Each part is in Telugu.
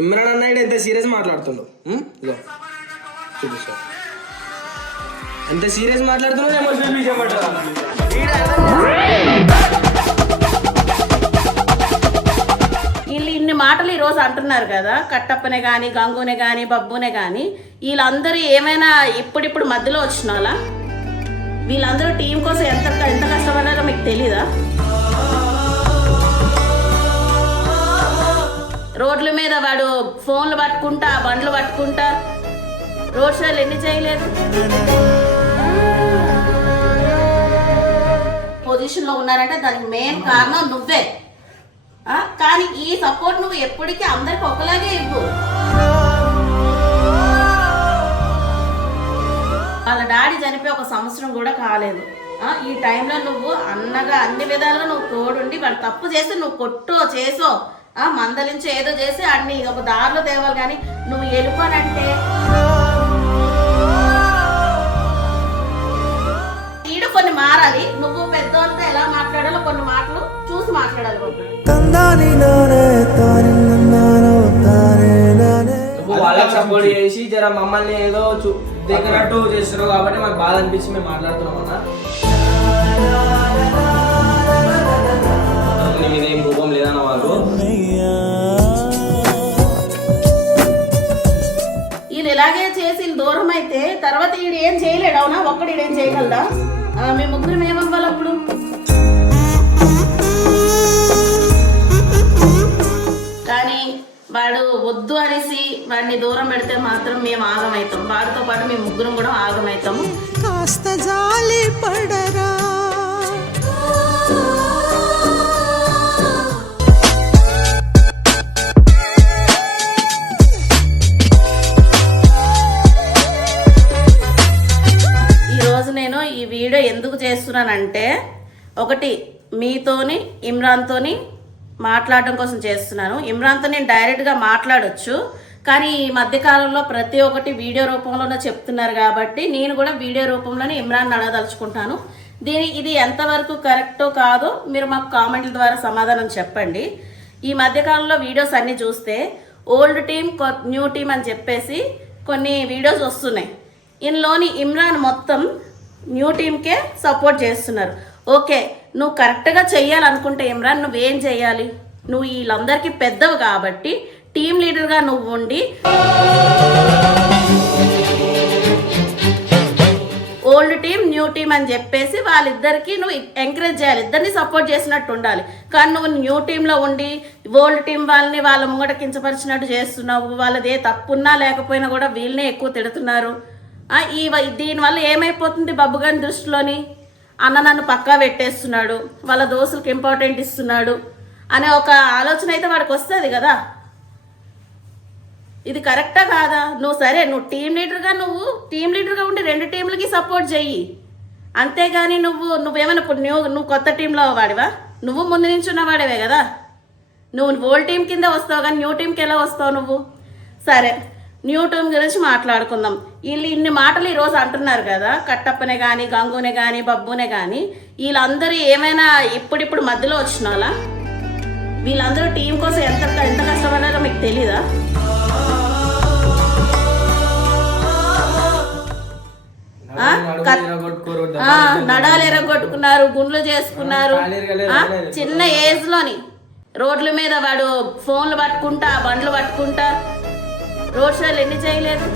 ఇమ్రాన్ అన్నాడు ఎంత సీరియస్ మాట్లాడుతుండు. ఇదో చూపిస్తా ఎంత సీరియస్ మాట్లాడుతున్నాడు. ఎమోషనల్ విషయం వీళ్ళు ఇన్ని మాటలు ఈరోజు అంటున్నారు కదా, కట్టప్పనే కానీ గంగునే కానీ బబ్బునే కానీ, వీళ్ళందరూ ఏమైనా ఇప్పుడిప్పుడు మధ్యలో వచ్చిన వాళ్ళ? వీళ్ళందరూ టీం కోసం ఎంత ఎంత కష్టపడ్డారో మీకు తెలీదా? రోడ్ల మీద వాడు ఫోన్లు పట్టుకుంటా బండ్లు పట్టుకుంటా రోడ్ షోలు ఎన్ని చేయలేదు? పొజిషన్లో ఉన్నారంటే దానికి మెయిన్ కారణం నువ్వే. కానీ ఈ సపోర్ట్ నువ్వు ఎప్పటికీ అందరికి ఒకలాగే ఇవ్వు. వాళ్ళ డాడీ చనిపోయి 1 సంవత్సరం కూడా కాలేదు. ఈ టైంలో నువ్వు అన్నగా అన్ని విధాలుగా నువ్వు తోడుండి వాడు తప్పు చేస్తే నువ్వు కొట్టో చేసో మందలించి ఏదో చేసి అన్ని ఒక దారిలో తేవాలి. కానీ నువ్వు వెళ్ళిపోనంటే ఈడు కొన్ని మారాలి. నువ్వు పెద్దవాళ్ళతో ఎలా మాట్లాడాలో కొన్ని మాటలు చూసి మాట్లాడాలి. వాళ్ళకి సపోర్ట్ చేసి జర మమ్మల్ని ఏదో దగ్గరట్టు చేస్తున్నావు కాబట్టి మాకు బాధ అనిపించి మేము మాట్లాడుతున్నాం అన్న. మీదేం కోపం లేదన్న వాళ్ళు. వీళ్ళు ఇలాగే చేసి దూరం అయితే తర్వాత వీడు ఏం చేయలేడు. అవునా? ఒక్కడు ఈడేం చేయగలదా? మీ ముగ్గురు ఏమవ్వాలి అప్పుడు? కానీ వాడు వద్దు అనేసి వాడిని దూరం పెడితే మాత్రం మేము ఆగమవుతాం. వాడితో పాటు మేము ముగ్గురం కూడా ఆగమవుతాము. కాస్త జాలి పడరా. ఈరోజు నేను ఈ వీడియో ఎందుకు చేస్తున్నానంటే, ఒకటి మీతోని ఇమ్రాన్తోని మాట్లాడటం కోసం చేస్తున్నాను. ఇమ్రాన్తో నేను డైరెక్ట్గా మాట్లాడొచ్చు, కానీ ఈ మధ్యకాలంలో ప్రతి ఒక్కటి వీడియో రూపంలోనే చెప్తున్నారు కాబట్టి నేను కూడా వీడియో రూపంలోనే ఇమ్రాన్ అడగదలుచుకుంటాను. ఇది ఎంతవరకు కరెక్టో కాదో మీరు మాకు కామెంట్ల ద్వారా సమాధానం చెప్పండి. ఈ మధ్యకాలంలో వీడియోస్ అన్నీ చూస్తే ఓల్డ్ టీమ్ న్యూ టీమ్ అని చెప్పేసి కొన్ని వీడియోస్ వస్తున్నాయి. ఇందులోని ఇమ్రాన్ మొత్తం న్యూ టీమ్కే సపోర్ట్ చేస్తున్నారు. ఓకే, నువ్వు కరెక్ట్గా చెయ్యాలనుకుంటే ఇమ్రాన్ నువ్వేం చేయాలి? నువ్వు వీళ్ళందరికీ పెద్దవు కాబట్టి టీం లీడర్గా నువ్వు ఉండి ఓల్డ్ టీమ్ న్యూ టీమ్ అని చెప్పేసి వాళ్ళిద్దరికి నువ్వు ఎంకరేజ్ చేయాలి, ఇద్దరిని సపోర్ట్ చేసినట్టు ఉండాలి. కానీ నువ్వు న్యూ టీంలో ఉండి ఓల్డ్ టీం వాళ్ళని వాళ్ళ ముంగట కించపరిచినట్టు చేస్తున్నావు. వాళ్ళది ఏ తప్పున్నా లేకపోయినా కూడా వీళ్ళనే ఎక్కువ తిడుతున్నారు. దీనివల్ల ఏమైపోతుంది? బబ్బుగాని దృష్టిలోని అన్న నన్ను పక్కా పెట్టేస్తున్నాడు, వాళ్ళ దోస్తులకు ఇంపార్టెంట్ ఇస్తున్నాడు అనే ఒక ఆలోచన అయితే వాడికి వస్తుంది కదా. ఇది కరెక్టా కాదా? నువ్వు టీం లీడర్గా ఉండి 2 టీంలకి సపోర్ట్ చెయ్యి. అంతేగాని నువ్వేమైనా నువ్వు కొత్త టీంలో వాడివా? నువ్వు ముందు నుంచి ఉన్నవాడేవే కదా. నువ్వు ఓల్డ్ టీం కింద వస్తావు కానీ న్యూ టీంకి ఎలా వస్తావు నువ్వు? సరే, న్యూ టీం గురించి మాట్లాడుకుందాం. వీళ్ళు ఇన్ని మాటలు ఈరోజు అంటున్నారు కదా, కట్టప్పనే కానీ గంగునే కానీ బబ్బునే కానీ, వీళ్ళందరూ ఏమైనా ఇప్పుడిప్పుడు మధ్యలో వచ్చిన వాళ్ళ? వీళ్ళందరూ టీం కోసం ఎంత ఎంత కష్టపడ్డారో మీకు తెలీదా? నడాలు ఎరగొట్టుకున్నారు, గుండ్లు చేసుకున్నారు. చిన్న ఏజ్ లోని రోడ్ల మీద వాడు ఫోన్లు పట్టుకుంటా బండ్లు పట్టుకుంటా రోడ్ షోలు ఎన్ని చేయలేదు?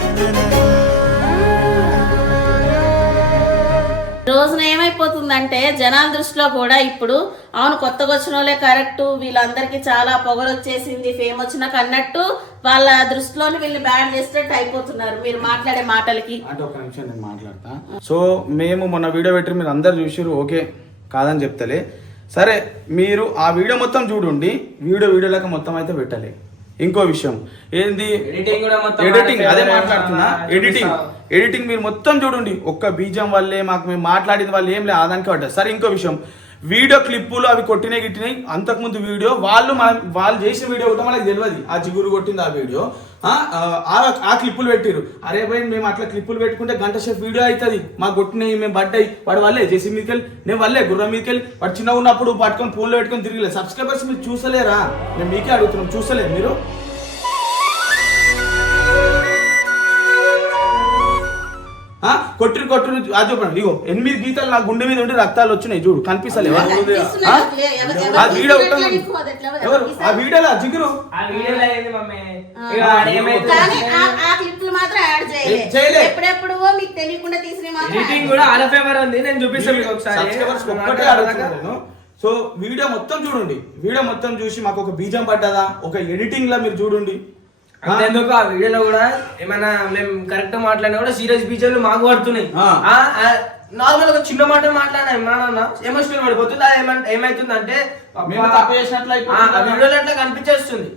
రోజున ఏమైపోతుందంటే జనాల దృష్టిలో కూడా ఇప్పుడు అవును కొత్తగా వచ్చిన వాళ్ళే కరెక్ట్, వీళ్ళందరికీ చాలా పొగరు వచ్చేసింది, ఫేమ్ వచ్చినాక అన్నట్టు వాళ్ళ దృష్టిలోని వీళ్ళు బ్యాడ్ చేసేటట్టు అయిపోతున్నారు మీరు మాట్లాడే మాటలకి. అంటే ఒక నిమిషం నేను మాట్లాడతా. సో మేము మొన్న వీడియో పెట్టి మీరు అందరు చూసిరు, ఓకే కాదని చెప్తలే. సరే, మీరు ఆ వీడియో మొత్తం చూడండి, వీడియోలకి మొత్తం అయితే పెట్టాలి. ఇంకో విషయం ఏంది, ఎడిటింగ్. అదే మాట్లాడుతున్నా, ఎడిటింగ్ మీరు మొత్తం చూడండి. ఒక్క బీజం వల్లే మేము మాట్లాడింది వాళ్ళు ఏం లేదు ఆదానికి పడ్డారు. సరే, ఇంకో విషయం, వీడియో క్లిప్పులు అవి కొట్టినాయి గిట్టినాయి. అంతకుముందు వీడియో వాళ్ళు చేసిన వీడియో కూడా మనకు తెలియదు. ఆ చిగురు కొట్టింది ఆ వీడియో, ఆ క్లిప్పులు పెట్టిరు. అరే భయ్, మేము అట్లా క్లిప్పులు పెట్టుకుంటే గంట సేపు వీడియో అవుతుంది. మాకు కొట్టినాయి, మేము పడ్డాయి. వాడు వల్లే జేసీ మీదకెళ్ళి, నేను వల్లే గుర్రం మీదకెళ్ళి, వాడు చిన్నగా ఉన్నప్పుడు పట్టుకొని ఫోన్లో పెట్టుకొని తిరిగిలేదు. సబ్స్క్రైబర్స్ మీరు చూసలేరా? మేము మీకే అడుగుతున్నాం, చూసలేదు మీరు? కొట్టురు అది చెప్పండి. ఇగో 8 గీతలు నా గుండె మీద ఉండి రక్తాలు వచ్చినాయి చూడు, కనిపిస్తలేవా? ఆ వీడియో ఎవరు ఆ వీడియోలో జిగురు ఎప్పుడెప్పుడు మీకు తెలియకుండా తీసిన ఎడిటింగ్ కూడా ఆల్ ఫేవర్ ఉంది. నేను చూపిస్తాను మీకు ఒకసారి. సబ్స్క్రైబర్స్ ఒక్కటే అడుగుతున్నాను. సో వీడియో మొత్తం చూడండి. వీడియో మొత్తం చూసి మాకు ఒక బీజం పడ్డదా, ఒక ఎడిటింగ్ లా మీరు చూడండి. అంతేందుకు ఆ వీడియోలో కూడా ఏమైనా మేము కరెక్ట్ మాట్లాడినా కూడా సీరియస్ బీచర్లు మాకు పడుతున్నాయి. నార్మల్ గా చిన్న మాట మాట్లాడినా ఏమన్నా ఎమోషనల్ పడిపోతుంది. అది ఏమైతుందంటే వీడియోలో అట్లా కనిపించేస్తుంది.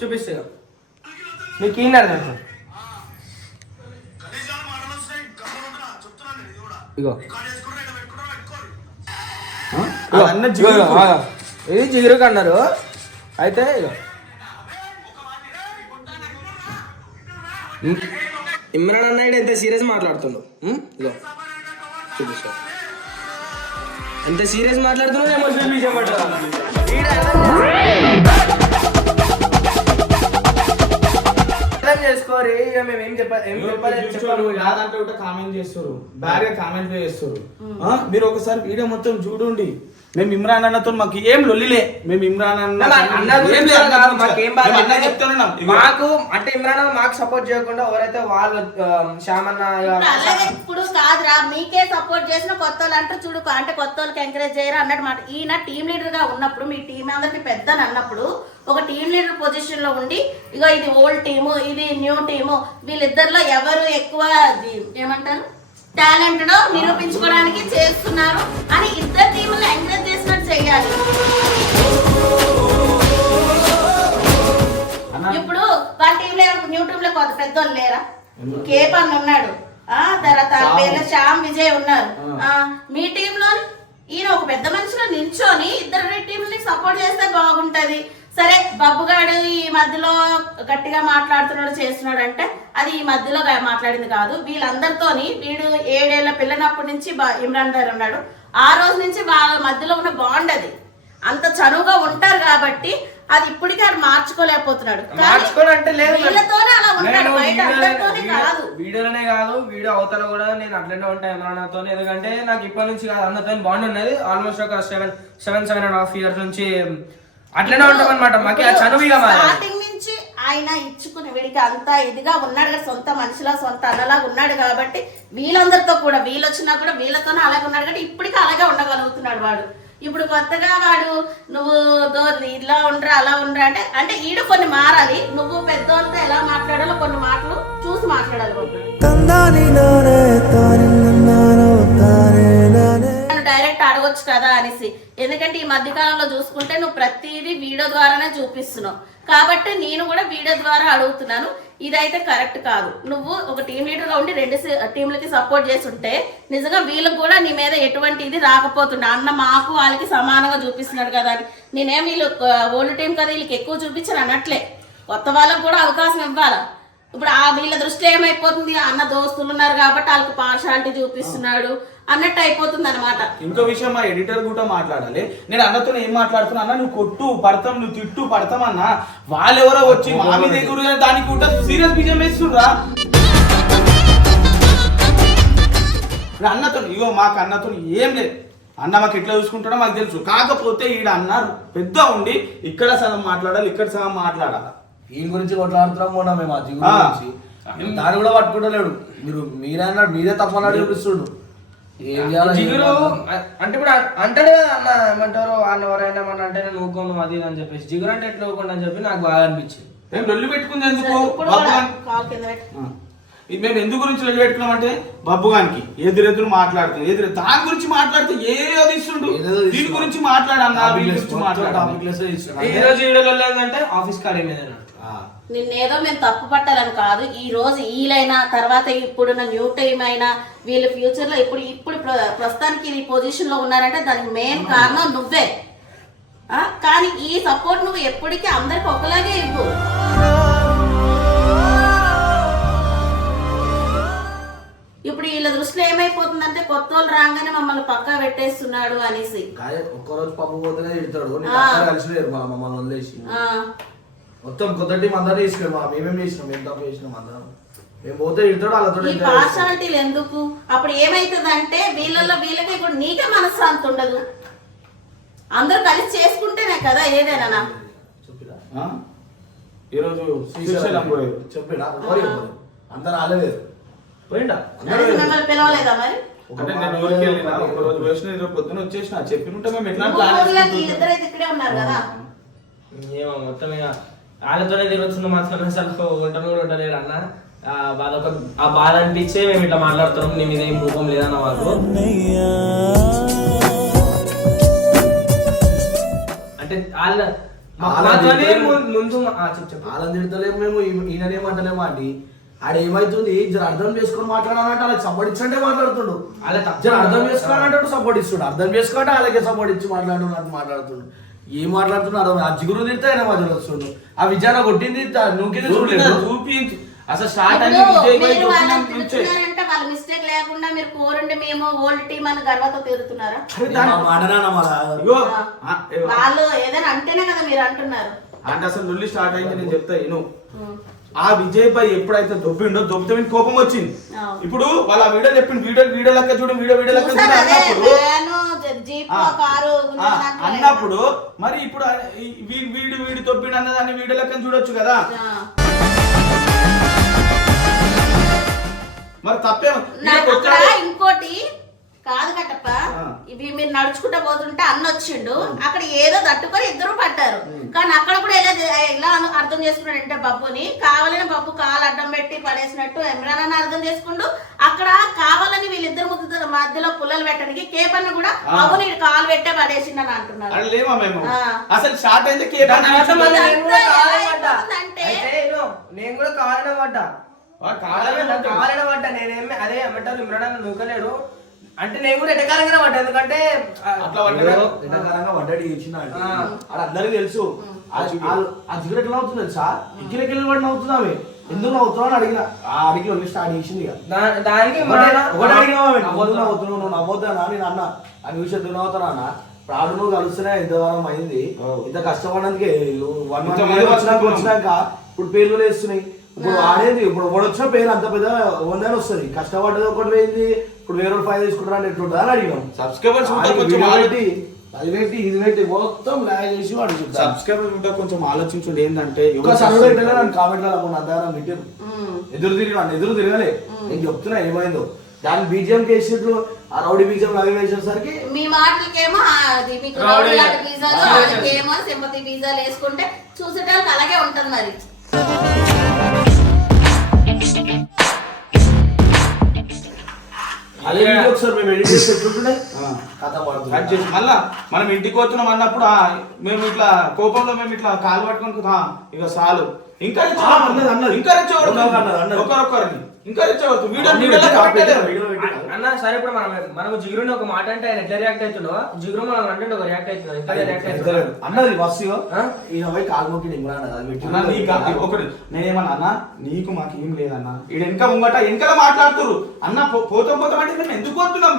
చూపిస్తే మీకు ఏం అర్థం ఇగో ఇది జిగురుకు అన్నారు. అయితే ఇమ్రాన్ అన్నాడు ఎంత సీరియస్ మాట్లాడుతున్నావు. ఇగో చూపిస్తా ఎంత సీరియస్ మాట్లాడుతున్నావు. ఎమోషనల్ విషయం చేసుకోరు. ఇక మేము ఏం చెప్పాలి కామెంట్ చేస్తారు, భార్య కామెంట్ చేస్తారు. మీరు ఒకసారి వీడియో మొత్తం చూడండి. మేము ఇమ్రాన్ అన్నతో మాకు ఏం లొల్లిలే. మేము ఇమ్రాన్ అన్న మాకు అంటే ఇమ్రాన్ అన్న మాకు సపోర్ట్ చేయకుండా ఎవరైతే వాళ్ళు శ్యామన్న ఇప్పుడు కాదురా మీకే సపోర్ట్ చేసిన కొత్త వాళ్ళు అంటూ చూడు, అంటే కొత్త వాళ్ళకి ఎంకరేజ్ చేయరు అన్నట్టు మాట. ఈయన టీం లీడర్ గా ఉన్నప్పుడు మీ టీం అందరికి పెద్దని అన్నప్పుడు ఒక టీం లీడర్ పొజిషన్ లో ఉండి ఇగో ఇది ఓల్డ్ టీము ఇది న్యూ టీము వీళ్ళిద్దరిలో ఎవరు ఎక్కువ ఏమంటారు టాలెంటెడ్ నిరూపించుకోవడానికి చేస్తున్నారు అని ఇద్దరు టీములు ఎంకరేజ్ చేసినట్టు చెయ్యాలి. ఇప్పుడు వాళ్ళ టీంలో న్యూ టీమ్ లో కొత్త పెద్దోళ్ళు లేరా? కేపన్ ఉన్నాడు, తర్వాత శ్యామ్ విజయ్ ఉన్నారు. మీ టీంలో ఈయన ఒక పెద్ద మనిషిలో నించొని ఇద్దరు టీంని సపోర్ట్ చేస్తే బాగుంటది. సరే బబ్బుగాడు ఈ మధ్యలో గట్టిగా మాట్లాడుతున్నాడు చేస్తున్నాడు అంటే అది ఈ మధ్యలో మాట్లాడింది కాదు. వీళ్ళందరితోని వీడు 7 ఏళ్ల పిల్లనప్పటి నుంచి ఇమ్రాన్ గారు ఉన్నాడు. ఆ రోజు నుంచి వాళ్ళ మధ్యలో ఉన్న బాండ్ అది అంత చనువుగా ఉంటారు కాబట్టి అది ఇప్పటికీ అది మార్చుకోలేకపోతున్నాడు. వీళ్ళతోనే అలా ఉంటాడు, బయట అందరితోనే కాదు. వీడియోలోనే కాదు వీడియో అవతల కూడా నేను అట్లనే ఉంటాను ఇమ్రాన్తో. ఎందుకంటే నాకు ఇప్పటి నుంచి కాదు అందరితో బాండ్ ఉన్నది. ఆల్మోస్ట్ ఒక 7.5 years నుంచి అట్లనే ఉంటాం అనమాట. మాకు చనువుగా స్టార్టింగ్ నుంచి ఆయన ఇచ్చుకుని వీడికి అంతా ఇదిగా ఉన్నాడు కదా, సొంత మనిషిలా సొంత అన్నలాగా ఉన్నాడు కాబట్టి వీళ్ళందరితో కూడా వీళ్ళు వచ్చినా కూడా వీళ్ళతోనే అలాగే ఉన్నాడు కాబట్టి ఇప్పటికీ అలాగే ఉండగలుగుతున్నాడు వాడు. ఇప్పుడు కొత్తగా వాడు నువ్వు ఇలా ఉండరా అలా ఉండరా అంటే ఈడు కొన్ని మారాలి. నువ్వు పెద్దోళ్ళతో ఎలా మాట్లాడాలో కొన్ని మాటలు చూసి మాట్లాడాలి. డైరెక్ట్ అడగొచ్చు కదా అనేసి. ఎందుకంటే ఈ మధ్య కాలంలో చూసుకుంటే నువ్వు ప్రతిదీ వీడియో ద్వారానే చూపిస్తున్నావు కాబట్టి నేను కూడా వీడియో ద్వారా అడుగుతున్నాను. ఇదైతే కరెక్ట్ కాదు. నువ్వు ఒక టీం లీడర్ గా ఉండి 2 టీంలకి సపోర్ట్ చేస్తుంటే నిజంగా వీళ్ళకి కూడా నీ మీద ఎటువంటి ఇది రాకపోతుండే. అన్న మాకు వాళ్ళకి సమానంగా చూపిస్తున్నాడు కదా అని. నేనేం వీళ్ళు ఓల్డ్ టీం కదా వీళ్ళకి ఎక్కువ చూపించాను అనట్లే, కొత్త వాళ్ళకు కూడా అవకాశం ఇవ్వాలా. ఇప్పుడు వీళ్ళ దృష్టిలో ఏమైపోతుంది, అన్న దోస్తులు ఉన్నారు కాబట్టి వాళ్ళకి పార్షాలిటీ చూపిస్తున్నాడు అన్నట్టు అయిపోతుంది అనమాట. ఇంకో విషయం మా ఎడిటర్ కూడా మాట్లాడాలి. నేను అన్నతో ఏం మాట్లాడుతున్నా అన్న, నువ్వు కొట్టు పడతాం నువ్వు తిట్టు పడతాం అన్న, వాళ్ళెవరో వచ్చి మా మీద ఎగురు దానికి కూడా సీరియస్ బిజం వేస్తుర్రా. అన్నతో ఇగో మాకు అన్నతో ఏం లేదు. అన్న మాకు ఎట్లా చూసుకుంటాడో మాకు తెలుసు. కాకపోతే ఈడ అన్నారు పెద్ద ఉండి ఇక్కడ సగం మాట్లాడాలి ఇక్కడ సగం మాట్లాడాలి. ఈ గురించి కొట్లాడుతున్నాం కూడా మేము ఆ జిగురు గురించి. దాన్ని కూడా పట్టుకుంటలేడు. మీరన్నాడు మీరే తప్పన్నాడు చూపిస్తుడు. ఏం చేయాలి జిగురు అంటే ఇప్పుడు అంటాడు కదా అన్న ఏమంటారు వాళ్ళు ఎవరైనా మన అంటే నేను ఊకోను అది అని చెప్పేసి జిగురు అంటే ఎట్లా ఊకోండి అని చెప్పి నాకు బాగా అనిపించింది. మేము లొల్లి పెట్టుకుంది ఎందుకు మేము ఎందుకు గురించి లొల్లి పెట్టుకున్నాం అంటే బబ్బుగానికి ఎదురెదురు మాట్లాడుతుంది దాని గురించి మాట్లాడితే ఏదో ఇస్తుండు దీని గురించి మాట్లాడన్నా ఆఫీస్ కార్డ్ ఏమైనా నిన్నేదో మేము తప్పు పట్టాలని కాదు. ఈ రోజు వీలైనా తర్వాత ఇప్పుడున్న న్యూ టైం అయినా వీళ్ళు ఫ్యూచర్ లో ఇప్పుడు ప్రస్తుతానికి ఈ పొజిషన్ లో ఉన్నారంటే దానికి మెయిన్ కారణం నువ్వే. కానీ ఈ సపోర్ట్ నువ్వు ఎప్పటికీ అందరికి ఒకలాగే ఇవ్వు. ఇప్పుడు వీళ్ళ దృష్టిలో ఏమైపోతుందంటే కొత్త వాళ్ళు రాగానే మమ్మల్ని పక్కా పెట్టేస్తున్నాడు అనేసి. ఒక్కరోజు పప్పు పోతేనే తిడతాడు, కలిసిలేరు మమ్మల్ని వదిలేసి. మొత్తం కొత్త టీం అందరూ తీసుకెళ్ళి మేమేం చేసినాం, ఏం తప్పు చేసినాం అందరం. మేము పోతే ఇడతాడు వాళ్ళతో ఈ పార్షాలిటీలు ఎందుకు? అప్పుడు ఏమైతుందంటే వీళ్ళకి ఇప్పుడు నీకే మనశ్శాంతి ఉండదు. అందరూ కలిసి చేసుకుంటేనే కదా ఏదైనా. ఆ? ఈరోజు శ్రీశైలం పోయారు. చెప్పినా అందరు రాలేదు పోయిండా మిమ్మల్ని పిలవలేదా మరి? అంటే నేను ఊరికి వెళ్ళినా ఒక రోజు వేసిన ఈరోజు పొద్దున వచ్చేసిన చెప్పినుంటే మేము ఎట్లా ఇద్దరైతే ఇక్కడే ఉన్నారు కదా. ఏమో మొత్తం ఇక వాళ్ళతోనే తిరుగుతుంది మాత్రం అసలు ఉంటాను కూడా ఉండలేడు అన్న. ఆ బాధ అనిపించే మేము ఇట్లా మాట్లాడుతున్నాం. నీ మీద ఏం రూపం లేదన్న మాకు. అంటే వాళ్ళతోనే ముందు వాళ్ళని తిడతలేము మేము, ఈయననేమంటలేము అండి. ఆడేమైతుంది జర అర్థం చేసుకొని మాట్లాడాలంటే వాళ్ళకి సపోర్ట్ ఇచ్చంటే మాట్లాడుతుండు. జర అర్థం చేసుకోవాలంటే సపోర్ట్ ఇస్తుండు, అర్థం చేసుకోవాలంటే వాళ్ళకే సపోర్ట్ ఇచ్చి మాట్లాడుతుండు. ఏం మాట్లాడుతున్నాడు? ఆ జిగురు తిడితే ఆయన మధ్యలో వస్తుండు. ఆ విజయాన కొట్టింది నువ్వు చూపించు అసలు స్టార్ట్ అంటే వాళ్ళ మిస్టేక్ లేకుండా మీరు కోరండి మేము ఓల్డ్ టీమ్ అని గర్వతో తిరుగుతున్నారా? వాళ్ళు ఏదైనా అంటేనే కదా మీరు అంటున్నారు. అంటే అసలు లుల్లి స్టార్ట్ అయింది నేను చెప్తా ఆ విజయ్ పై ఎప్పుడైతే దొబ్బిండో దొబ్బితే మీకు కోపం వచ్చింది. ఇప్పుడు వాళ్ళ వీడియో చెప్పింది వీడియో లెక్క చూడు వీడియో లెక్క అన్నప్పుడు మరి ఇప్పుడు వీడు దొబ్బిండు అన్నదాన్ని వీడియో లెక్క చూడొచ్చు కదా. మరి తప్పే ఇంకోటి కాదు కట్టప్ప. ఇవి మీరు నడుచుకుంటా పోతుంటే అన్న వచ్చిండు, అక్కడ ఏదో తట్టుకొని ఇద్దరు పడ్డారు. కానీ అక్కడ కూడా ఎలా అర్థం చేసుకున్నాడంటే బబ్బుని కావాలని బబ్బు కాలు అడ్డం పెట్టి పడేసినట్టు ఇమ్రాన్ అన్న అర్థం చేసుకుంటూ అక్కడ కావాలని వీళ్ళిద్దరు మధ్యలో పుల్లలు పెట్టడానికి కేపన్న కూడా బబ్బుని కాలు పెట్టే పడేసిండు అని అంటున్నారు. అసలు షార్ట్ అయితే నేను కూడా కావాలనే పడ్డా నేనేమి అదే ఏమంటారు ఇమ్రాన్ నూకలేడు అంటే నేను కూడా ఎటకాలంగానే పడ్డా. ఎందుకంటే అట్లా ఎటకాలంగా పడ్డాడు ఇచ్చిన అందరికి తెలుసు. ఆ జిగురు ఎట్లా అవుతుంది తెలుసా? ఎక్కిలెక్కిలు పడి నవ్వుతుంది ఆమె. ఎందుకు నవ్వుతున్నావు అని అడిగిన. ఆ అడిగి ఒళ్ళు స్టార్ట్ చేసింది. దానికి నవ్వుతున్నావు నవ్వుతానా నేను అన్న ఆ విషయం ఎందుకు నవ్వుతానా అన్న. ప్రాడు నువ్వు కలుస్తూనే ఇంతకాలం అయింది, ఇంత కష్టపడడానికి 1 month వచ్చినాక ఇప్పుడు పేర్లు వేస్తున్నాయి. ఇప్పుడు ఆడేది ఇప్పుడు వచ్చిన పేరు అంత పెద్ద వందని వస్తుంది. కష్టపడ్డది ఒకటి పోయింది, ఇప్పుడు వేరే 5 తీసుకుంటారా అని ఎట్లుంటుందా అని అడిగినాం. సబ్స్క్రైబర్స్ అది పెట్టి ఇది పెట్టి మొత్తం లాగ్ చేసి వాడు సబ్స్క్రైబర్స్ ఉంటే కొంచెం ఆలోచించండి. ఏంటంటే కామెంట్ అంతగానం పెట్టారు. ఎదురు తిరగలే. నేను చెప్తున్నా ఏమైందో. దాని బీజిఎం కేసులు ఆ రౌడీ బీజిఎం అవి వేసేసరికి మీ మాటలకేమో ఏమో సింపతి పిజ్జాలు వేసుకుంటే చూసేటానికి అలాగే ఉంటది. మరి మళ్ళా మనం ఇంటికి పోతున్నాం అన్నప్పుడు మేము ఇట్లా కోపంలో మేము ఇట్లా కాలు పట్టుకొని ఇక చాలు ఇంకా ఒకరొకరిని ఇంకా అన్న. సరే ఇప్పుడు మనం జిగురుని ఒక మాట అంటే ఆయన ఎట్లా రియాక్ట్ అవుతుండో జిగురు మనం అంటే ఒక రియాక్ట్ అవుతుంది అన్నది బస్సు ఒకటి నేనేమన్నా అన్న నీకు మాకు ఏం లేదన్నా ఈడు వెనకాల మాట్లాడుతురు అన్న పోతాం అంటే మేము ఎందుకు పోతున్నాం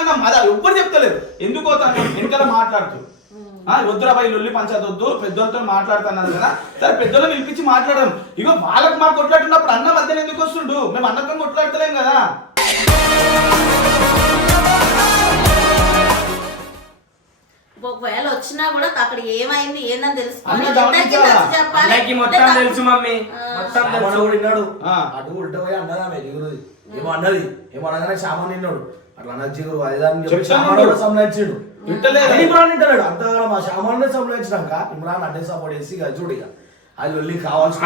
అన్న అది ఎవ్వరు చెప్తలేరు. ఎందుకు పోతాం వెనకాల మాట్లాడుతూ వద్దురా పై లొల్లి పంచాయతీ వద్దు పెద్దలతో మాట్లాడుతున్నారు కదా. సరే పెద్దలు పిలిపించి మాట్లాడడం. ఇగో వాళ్ళకి మాకు కొట్లాడుతున్నప్పుడు అన్న మధ్యలో ఎందుకు వస్తుండు? మేము అన్నతో కొట్లాడతలేం కదా. ఒకవేళ వచ్చినా కూడా అక్కడ ఏమైంది ఏందని తెలుసుకోవాలి. తెలుసు మమ్మీ అటు ఉల్ట పోయి అన్నదామె జిగురుది ఏమో అన్నది ఏమో అనగానే సామాన్ తిన్నాడు. అట్లా అన్న జిగురు అదే సంబంధించాడు. అంతగా మా సామాన్నే సంబంధించినాక ఇమ్రాన్ అడ్డే సపోర్ట్ చేసి చూడు ఇక అది వెళ్ళి కావాల్సి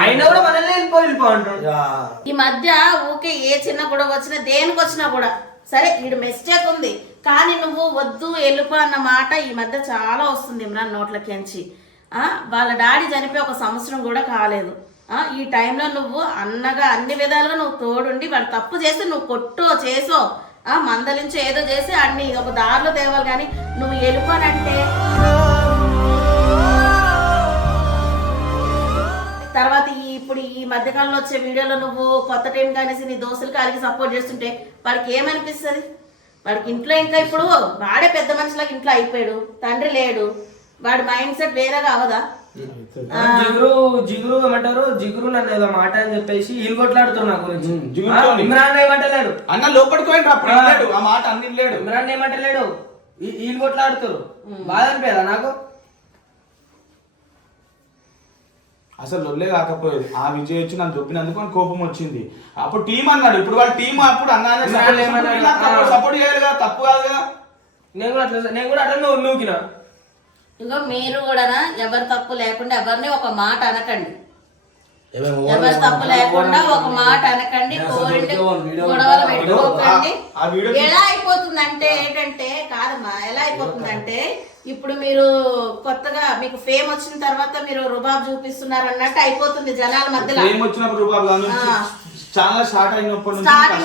ఈ మధ్య ఊకే ఏ చిన్న గొడవ వచ్చినా దేనికి వచ్చినా కూడా సరే వీడు మిస్టేక్ ఉంది కానీ నువ్వు వద్దు వెళ్ళిపో అన్న మాట ఈ మధ్య చాలా వస్తుంది ఇమ్రాన్ నోట్లకించి. వాళ్ళ డాడీ చనిపోయి 1 సంవత్సరం కూడా కాలేదు. ఈ టైంలో నువ్వు అన్నగా అన్ని విధాలుగా నువ్వు తోడుండి వాడు తప్పు చేస్తే నువ్వు కొట్టో చేసో మందలించి ఏదో చేసి అన్ని ఒక దారిలో తేవాలి. కానీ నువ్వు వెళ్ళిపోనంటే తర్వాత ఇప్పుడు ఈ మధ్యకాలంలో వచ్చే వీడియోలో నువ్వు కొత్త టీం కానేసి నీ దోస్తులు కాలికి సపోర్ట్ చేస్తుంటే వాడికి ఏమనిపిస్తుంది? వాడికి ఇంట్లో ఇంకా ఇప్పుడు వాడే పెద్ద మనిషిలాగా ఇంట్లో అయిపోయాడు, తండ్రి లేడు, వాడి మైండ్ సెట్ వేరేగా అవదా? జిగురు ఏమంటారు, జిగురు నన్ను ఏదో మాట అని చెప్పేసి వీళ్ళు కొట్లాడుతారు నా గురించి. ఇమ్రాన్ ఏమంటలేడు అన్న లోపలికి పోయిండు అప్పుడు వెళ్ళాడు, ఆ మాట అన్ని లేడు. ఇమ్రాన్ ఏమంటలేడు, వీళ్ళు కొట్లాడుతారు. బాధ అనిపించదా నాకు? అసలు లొల్లే కాకపోయేది. ఆ విజయ్ వచ్చి నన్ను దొబ్బినందుకు అని కోపం వచ్చింది. అప్పుడు టీం అన్నాడు, ఇప్పుడు వాళ్ళ టీం అప్పుడు అన్నానే సపోర్ట్ చేయాలి కదా, తప్పు కాదు కదా. నేను కూడా అట్లా నూకినా. ఇగో మీరు కూడా ఎవరి తప్పు లేకుండా ఎవరిని ఒక మాట అనకండి, ఎవరి తప్పు లేకుండా ఒక మాట అనకండి, కోరింటి గొడవలు పెట్టుకోకండి. ఎలా అయిపోతుందంటే ఏంటంటే కాదమ్మా, ఎలా అయిపోతుందంటే ఇప్పుడు మీరు కొత్తగా మీకు ఫేమ్ వచ్చిన తర్వాత మీరు రుబాబ్ చూపిస్తున్నారు అన్నట్టు అయిపోతుంది జనాల మధ్యలో. చాలా స్టార్టింగ్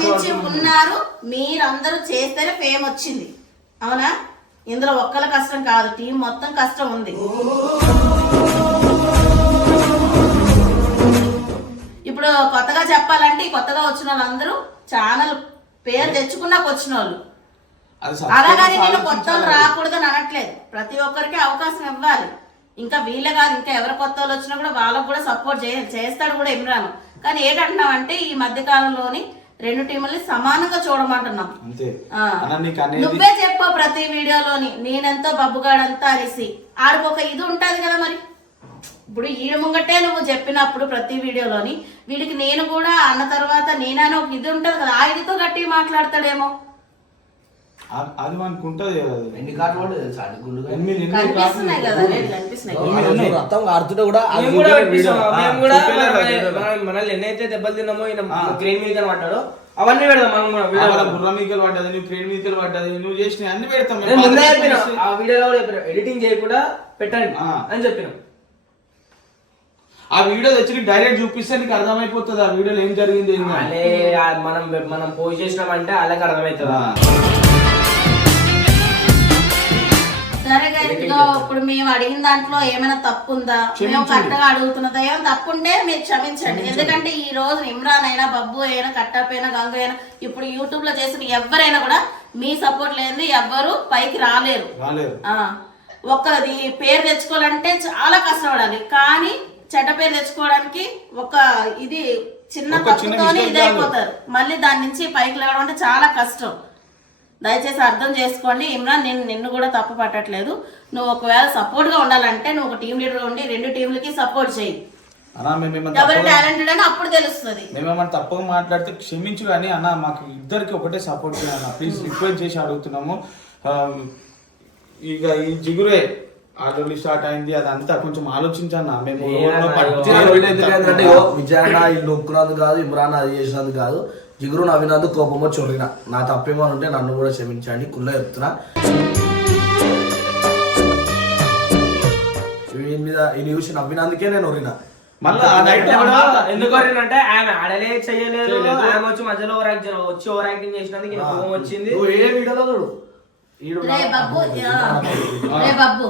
నుంచి ఉన్నారు, మీరందరూ చేస్తేనే ఫేమ్ వచ్చింది, అవునా? ఇందులో ఒక్కల కష్టం కాదు, టీం మొత్తం కష్టం ఉంది. ఇప్పుడు కొత్తగా చెప్పాలంటే కొత్తగా వచ్చిన వాళ్ళందరూ ఛానల్ పేరు తెచ్చుకున్నాక వచ్చిన వాళ్ళు, అలాగని నేను కొత్త వాళ్ళు రాకూడదని అనట్లేదు. ప్రతి ఒక్కరికి అవకాశం ఇవ్వాలి. ఇంకా వీళ్ళే కాదు, ఇంకా ఎవరు కొత్త వాళ్ళు వచ్చినా కూడా వాళ్ళకు కూడా సపోర్ట్ చేస్తాడు కూడా ఇమ్రాన్. కానీ ఏంటంటున్నామంటే ఈ మధ్య కాలంలోని రెండు టీముల్ని సమానంగా చూడమంటున్నాం. నువ్వే చెప్పావు ప్రతి వీడియోలోని నేనెంతో బబ్బుగాడంతా అనేసి. ఆడికి ఒక ఇది ఉంటది కదా మరి. ఇప్పుడు ఈడ ముంగట్టే నువ్వు చెప్పినప్పుడు ప్రతి వీడియోలోని వీడికి నేను కూడా అన్న తర్వాత నేనని ఒక ఇది ఉంటది కదా, ఆ ఇదితో గట్టిగా మాట్లాడతాడేమో. అది మనకు ఉంటది ఎన్ని కాట్లు పడ్డది తెలుసా? కనిపిస్తున్నాయి కదా, కనిపిస్తున్నాయి. మనల్ని ఎన్నైతే దెబ్బలు తిన్నామో గ్రెయిన్ మీద పడ్డాడో అవన్నీ పెడదాం మనం కూడా. బుర్ర మీకలు పడ్డది, నువ్వు క్రెయిన్ మీకలు పడ్డది, నువ్వు చేసిన అన్ని పెడతాం. ఆ వీడియోలో కూడా ఎడిటింగ్ చేయకుండా పెట్టండి అని చెప్పిన. ఆ వీడియో తెచ్చి డైరెక్ట్ చూపిస్తే నీకు అర్థమైపోతుంది ఆ వీడియోలో ఏం జరిగింది. మనం పోస్ట్ చేసినామంటే అలాగే అర్థమవుతుందా? సరే గైగా, ఇప్పుడు మేము అడిగిన దాంట్లో ఏమైనా తప్పు ఉందా, మేము కరెక్ట్గా అడుగుతున్నదా, ఏమైనా తప్పు ఉంటే మీరు క్షమించండి. ఎందుకంటే ఈ రోజు ఇమ్రాన్ అయినా, బబ్బు అయినా, కట్టపైనా, గంగు అయినా, ఇప్పుడు యూట్యూబ్ లో చేసిన ఎవరైనా కూడా మీ సపోర్ట్ లేనిది ఎవ్వరు పైకి రాలేరు. ఒక్కది పేరు తెచ్చుకోవాలంటే చాలా కష్టపడాలి, కానీ చెడ్డ పేరు తెచ్చుకోవడానికి ఒక ఇది చిన్న తప్పుతోనే ఇదైపోతారు. మళ్ళీ దాని నుంచి పైకి లేవడం అంటే చాలా కష్టం. దయచేసి అర్థం చేసుకోండి. ఇమ్రాన్, నేను నిన్ను కూడా తప్పు పట్టట్లేదు. నువ్వు ఒకవేళ సపోర్ట్ గా ఉండాలంటే నువ్వు ఒక టీం లీడర్ ఉండి రెండు టీంలకి సపోర్ట్ చేయి. ఎవరు టాలెంటెడ్ అని అప్పుడు తెలుస్తుంది. మేమేమన్నా తప్పుగా మాట్లాడితే క్షమించు, కానీ అన్న మాకు ఇద్దరికి ఒకటే సపోర్ట్ చేయాలి ప్లీజ్, రిక్వెస్ట్ చేసి అడుగుతున్నాము. ఇక ఈ జిగురే ఆల్రెడీ స్టార్ట్ అయింది, అదంతా కొంచెం ఆలోచించన్నా. మేము విజయన్న ఇల్లు ఒక్కున్నందుకు కాదు, ఇమ్రాన్ అది చేసినందుకు కాదు, జిగురు నవ్వినందుకు కోపమో చొరిన. నా తప్పేమో ఉంటే నన్ను కూడా క్షమించండి, కుళ్ళ చెప్తున్నా. ఈ న్యూస్ నవ్వినందుకే నేను ఒరినా. మళ్ళీ ఎందుకు అంటే ఆమె ఆడలే చెయ్యలేదు, ఆమె వచ్చి మధ్యలో వచ్చి ఓవర్ యాక్టింగ్ చేసినందుకు కోపం వచ్చింది. ఏ వీడియోలో చూడు. రే బబ్బు,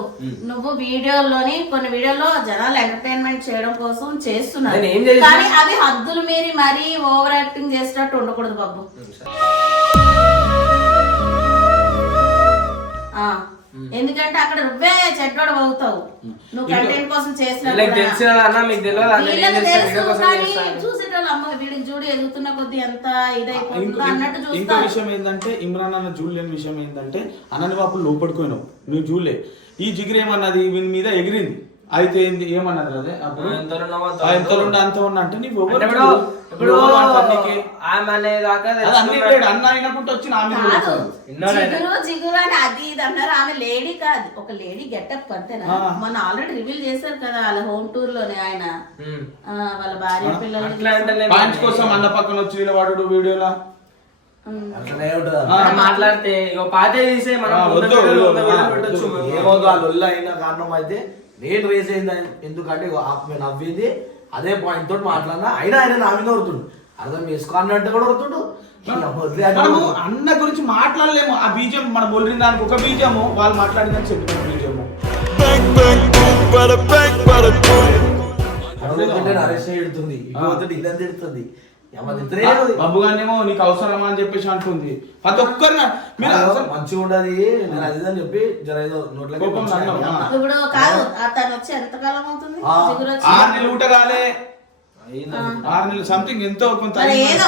నువ్వు వీడియోలోని కొన్ని వీడియోలో జనాలు ఎంటర్టైన్మెంట్ చేయడం కోసం చేస్తున్నారు, కానీ అవి హద్దులు మీరి మరీ ఓవర్ యాక్టింగ్ చేసినట్టు ఉండకూడదు బబ్బు. ఎందుకంటే అక్కడ నువ్వే చెడ్డోడు అవుతావు, నువ్వు కంటెంట్ కోసం చేసిన చూసేటోళ్ళు అమ్మ వీడికి చూడు ఎదుగుతున్న కొద్ది ఎంత ఇదైపోతుందో అన్నట్టు చూస్తా. ఇంకో విషయం ఏంటంటే ఇమ్రాన్ అన్న చూడలేని విషయం ఏంటంటే అన్నని బాపు లోపడిపోయినావు, నువ్వు చూడలే. ఈ జిగురు ఏమన్నది వీని మీద ఎగిరింది, అయితే ఏంది ఏమన్నది అదే అప్పుడు ఎంత అంత ఉన్నా అంటే నీకు అన్న అయినప్పుడు వచ్చి జిగురు అని అది ఇది అన్నారు. ఆమె లేడీ కాదు, ఒక లేడీ గెటప్ అంతేనా. మొన్న ఆల్రెడీ రివీల్ చేశారు కదా వాళ్ళ హోమ్ టూర్ లోనే ఆయన వాళ్ళ భార్య పిల్లలు కోసం అన్న పక్కన వచ్చి వాడు వీడియోలా మాట్లాడితే పాతే తీసే అయిన కారణం అయితే నేను రేస్ అయింది. ఎందుకంటే నవ్వింది అదే పాయింట్ తోటి మాట్లాడినా, అయినా ఆయన నా మీద వరుతుండు. అర్థం చేసుకో అన్నట్టు కూడా వరుతుండు. అన్న గురించి మాట్లాడలేము. ఆ బీజం మనం బోలిన దానికి ఒక బీజము, వాళ్ళు మాట్లాడిందని చెప్పిన బీజము అరెస్ట్ ఎడుతుంది, ఇదంతా ఎడుతుంది. బాబు గారినేమో నీకు అవసరమా అని చెప్పేసి అంటుంది. ప్రతి ఒక్కరు మీరు అసలు మంచిగా ఉండదు నేను అది అని చెప్పి జర ఏదో నోట్లకి కోపం అన్నావా? ఇప్పుడు కాదు అతను వచ్చి ఎంతకాలం అవుతుంది జిగురు వచ్చి? 6 నెలలు ఊటగాలే, 6 నెలలు సంథింగ్ ఎంతో కొంత. మరి ఏదో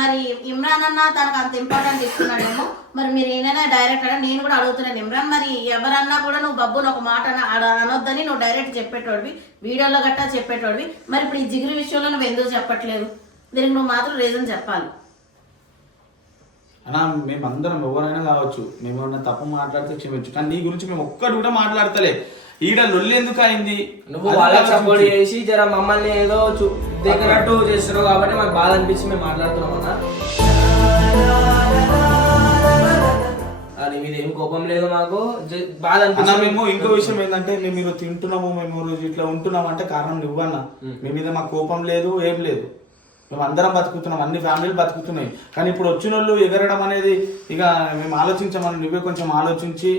మరి ఇమ్రాన్ అన్న తనకు అంత ఇంపార్టెంట్ ఇస్తున్నాడేమో. మరి మీరు ఏమైనా డైరెక్ట్ అన్నా నేను కూడా అడుగుతున్నాను ఇమ్రాన్, మరి ఎవరన్నా కూడా నువ్వు బబ్బుని ఒక మాట అనొద్దని నువ్వు డైరెక్ట్ చెప్పేటోడివి, వీడియోలో గట్టా చెప్పేటోడివి. మరి ఇప్పుడు ఈ జిగురు విషయంలో నువ్వు ఎందుకు చెప్పట్లేదు? దీనికి నువ్వు మాత్రం రీజన్ చెప్పాలి. అన్నా మేమందరం ఎవరైనా కావచ్చు, మేము ఏమన్నా తప్పు మాట్లాడితే క్షమించు, కానీ నీ గురించి మేము ఒక్కటి కూడా మాట్లాడతలే. ఈడ లొల్లి ఎందుకు అయింది? నువ్వు వాళ్ళకి సపోర్ట్ చేసి జర మమ్మల్ని ఏదో దగ్గరట్టు చేస్తున్నావు కాబట్టి మాకు బాధ అనిపించి మేము మాట్లాడుతున్నాం అన్న. అది మీద ఏం కోపం లేదు, మాకు బాధ అన్న. అనిపించి మేము ఇంకో విషయం ఏంటంటే మేము మీరు తింటున్నాము, మేము రోజు ఇట్లా ఉంటున్నాము అంటే కారణం నువ్వన్నా. మీ మీద మాకు కోపం లేదు, ఏం లేదు. మేము అందరం బతుకుతున్నాం, అన్ని ఫ్యామిలీలు బతుకుతున్నాయి. కానీ ఇప్పుడు వచ్చిన వాళ్ళు ఎగరడం అనేది ఇక మేము ఆలోచించామని నువ్వే కొంచెం ఆలోచించి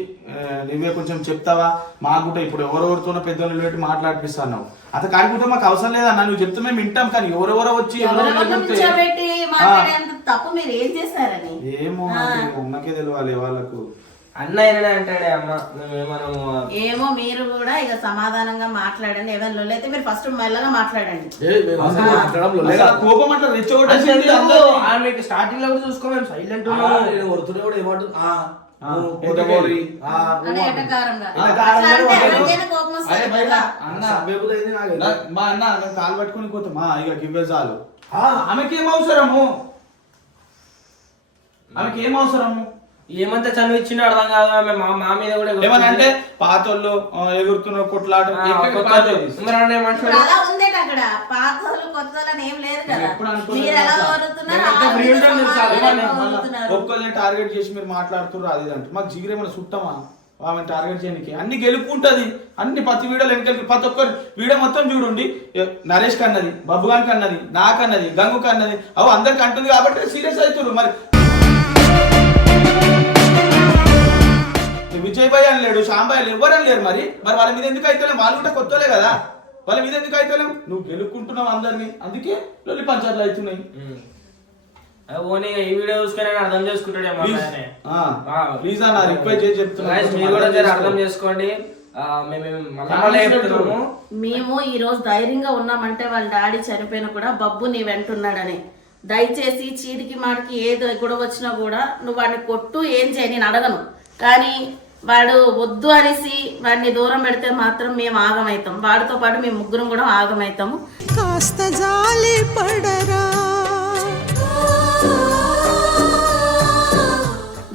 నువ్వే కొంచెం చెప్తావా మాకు కూడా. ఇప్పుడు ఎవరెవరితోనో పెద్దోళ్ళు పెట్టి మాట్లాడిపిస్తున్నావు అంత కాకపోతే మాకు అవసరం లేదన్నా, నువ్వు చెప్తే మేము వింటాం. కానీ ఎవరెవరో వచ్చి తప్పు మీరు ఏం చేశారని ఏమో ఉన్నకే తెలియాలి వాళ్ళకు. అన్న అయినా అంటాడే అమ్మ మేమేమనము. ఏమో మీరు కూడా ఇక సమాధానంగా మాట్లాడండి. ఏమైనా అయితే మీరు ఫస్ట్ మెల్లగా మాట్లాడండి. కోపం అట్లా మీకు స్టార్టింగ్ లో కూడా చూసుకో మేము సైలెంట్ వరుతుండే కూడా ఏమంటుంది మా అన్న మేము కాలు పట్టుకుని పోతామా ఇక గివ్వే చాలు. ఆమెకి ఏం అవసరము, ఆమెకి ఏం అవసరము? ఏమంతా చనువు ఇచ్చిండో అర్థం కాదు. మా మీద కూడా ఏమన్నా అంటే పాతోళ్ళు ఎగురుతున్న కొట్లాట అక్కడ పాతోళ్ళు కొత్తోళ్ళని ఏం లేదు కదా. ఒక్కరిని టార్గెట్ చేసి మీరు మాట్లాడుతున్నారు అది అంటే మాకు జిగిరి ఏమైనా చుట్టమా ఆమె టార్గెట్ చేయడానికి? అన్ని గెలుపుంటది, అన్ని ప్రతి వీడియోలు వెనకెళ్ళి ప్రతి ఒక్కరు వీడియో మొత్తం చూడండి. నరేష్ కన్నది, బబ్బు గారికి అన్నది, నాకన్నది, గంగు కన్నది, అవు అందరికి అంటుంది కాబట్టి సీరియస్ అవుతున్నారు. మరి విజయ్ భాయ్ అని లేడు, శ్యాంబాయ్ ఎవరని లేరు. మరి వాళ్ళ మీద ఎందుకు అయితలేం? వాళ్ళు కూడా కొత్తలే కదా, వాళ్ళ మీద ఎందుకు అయితలేం? నువ్వు గెలుపుకుంటున్నావు అందరినీ, అందుకే లొల్లి పంచాయతీలు అవుతున్నాయి. ఈ వీడియో చూసుకొని అర్థం చేసుకుంటాడు. ప్లీజ్ అన్న రిక్వెస్ట్ చేసి చెప్తున్నాను, మీరు కూడా అర్థం చేసుకోండి. మేము ఈ రోజు ధైర్యంగా ఉన్నామంటే వాళ్ళ డాడీ చనిపోయినా కూడా బబ్బు నీ వెంటున్నాడని. దయచేసి చీటికి మాటికి ఏదో గొడవ వచ్చినా కూడా నువ్వు వాడిని కొట్టు ఏం చేయి నేను అడగను. కానీ వాడు వద్దు అనేసి వాడిని దూరం పెడితే మాత్రం మేము ఆగమవుతాం. వాడితో పాటు మేము ముగ్గురం కూడా ఆగమవుతాము. కాస్త జాలి పడరా.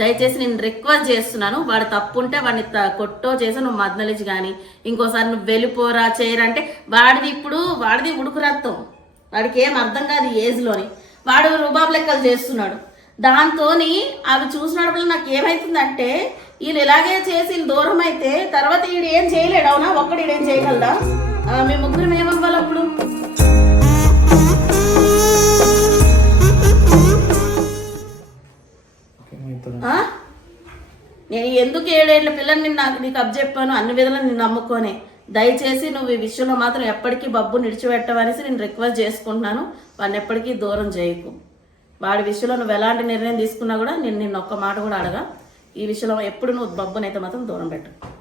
దయచేసి నేను రిక్వెస్ట్ చేస్తున్నాను, వాడు తప్పు ఉంటే వాడిని కొట్టో చేసి నువ్వు మద్దలిచి కానీ ఇంకోసారి నువ్వు వెళ్ళిపోరా చేయరా అంటే వాడిది ఉడుకు రక్తం, వాడికి ఏం అర్థం కాదు ఏజ్లోని. వాడు రుబాబ్ లెక్కలు చేస్తున్నాడు. దాంతో అవి చూసినప్పుడు నాకు ఏమైతుందంటే వీళ్ళు ఇలాగే చేసి వీళ్ళు దూరం అయితే తర్వాత వీడు ఏం చేయలేడు. అవునా? ఒక్కడు వీడు ఏం చేయగలడా? మేము ముగ్గురం ఏమవ్వాలి అప్పుడు? నేను ఎందుకు 7 ఏళ్ల పిల్లని నీకు అప్పచెప్పాను అన్ని విధాలు నేను నమ్ముకొని. దయచేసి నువ్వు ఈ విషయంలో మాత్రం ఎప్పటికీ బబ్బు నిడిచిపెట్టవనేసి నేను రిక్వెస్ట్ చేసుకుంటున్నాను. వాడిని ఎప్పటికీ దూరం చేయకు. వాడి విషయంలో నువ్వు ఎలాంటి నిర్ణయం తీసుకున్నా కూడా నేను నిన్న ఒక్క మాట కూడా అడగా. ఈ విషయంలో ఎప్పుడు నువ్వు బబ్బునైతే మాత్రం దూరం పెట్టు.